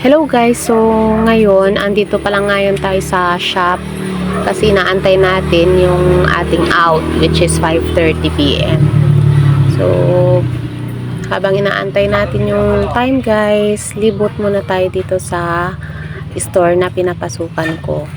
Hello guys, so ngayon andito pa lang ngayon tayo sa shop kasi inaantay natin yung ating out which is 5:30 PM. So habang inaantay natin yung time guys, libot muna tayo dito sa store na pinapasukan ko.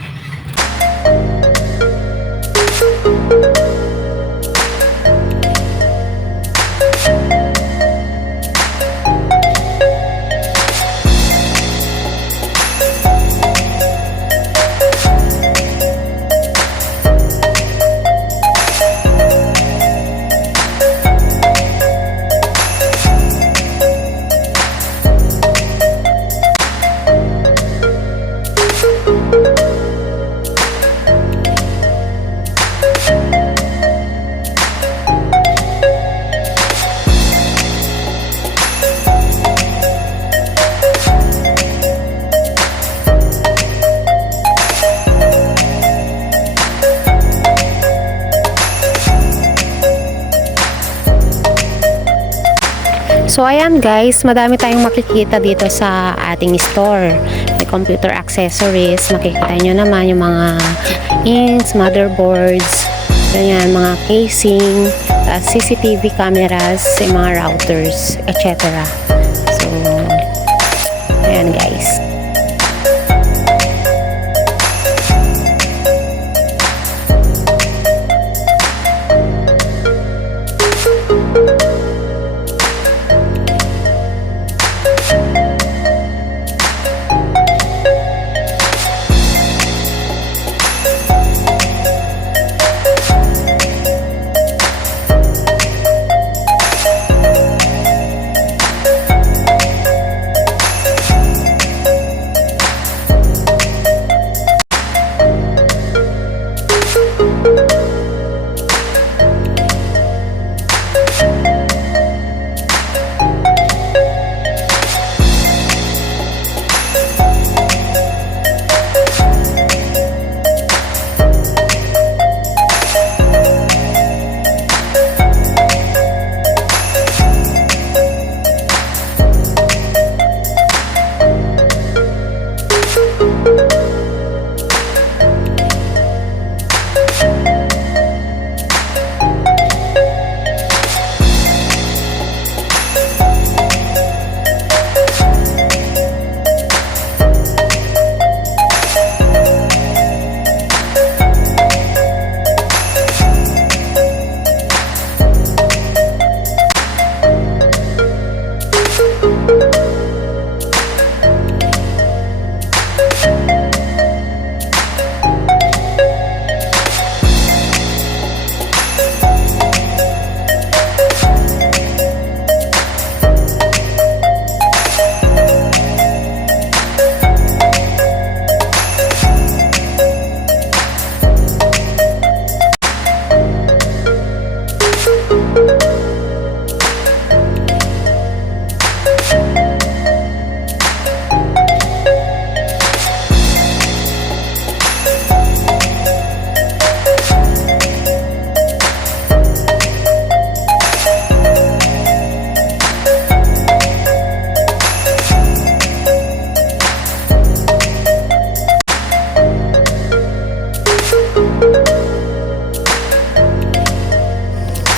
So ayan guys, madami tayong makikita dito sa ating store. May computer accessories, makikita nyo naman yung mga inks, motherboards, ganyan, mga casing, CCTV cameras, mga routers, etc. So ayan guys.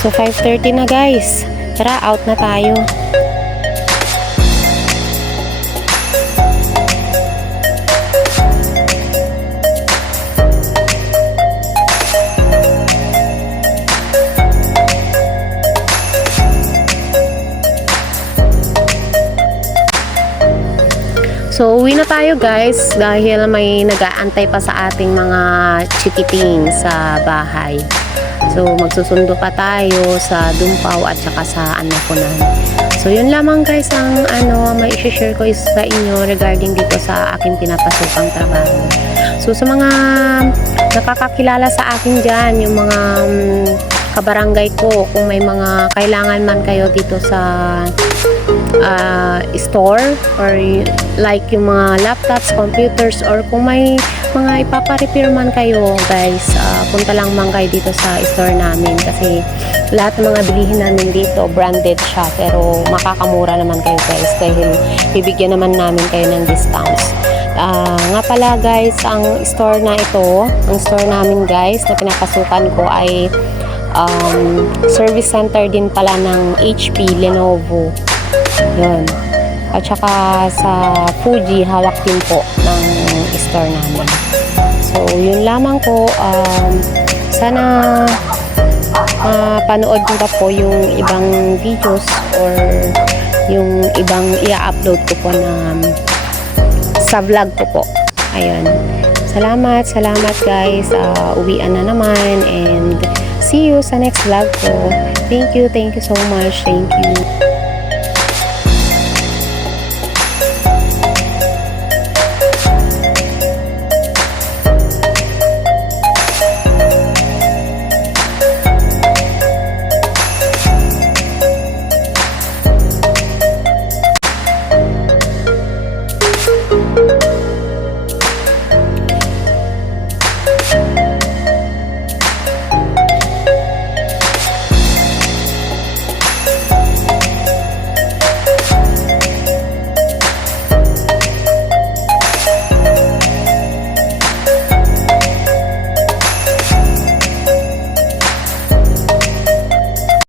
So 5:30 na guys. Tara, out na tayo. So uwi na tayo guys dahil may nag-aantay pa sa ating mga chikiting sa bahay. So magsusundo pa tayo sa Dumpaw at saka sa Anapunan. So yun lamang guys ang may i-share ko sa inyo regarding dito sa aking pinapasukang trabaho. So sa mga nakakakilala sa akin dyan, yung mga kabarangay ko, kung may mga kailangan man kayo dito sa store or like yung mga laptops, computers, or kung may mga ipapa-repair man kayo guys, punta lang man kayo dito sa store namin kasi lahat ng mga bilihin namin dito branded siya, pero makakamura naman kayo guys dahil bibigyan naman namin kayo ng discounts. Nga pala guys, ang store namin guys na pinapasukan ko ay service center din pala ng HP, Lenovo. Yun. At saka sa Fuji, hawak din po ng store namin. So, yun lamang po. Sana panood nyo pa po yung ibang videos or yung ibang i-upload ko po na sa vlog ko po. Ayun. Salamat guys. Uwian na naman and see you sa next vlog ko. Thank you so much. Thank you.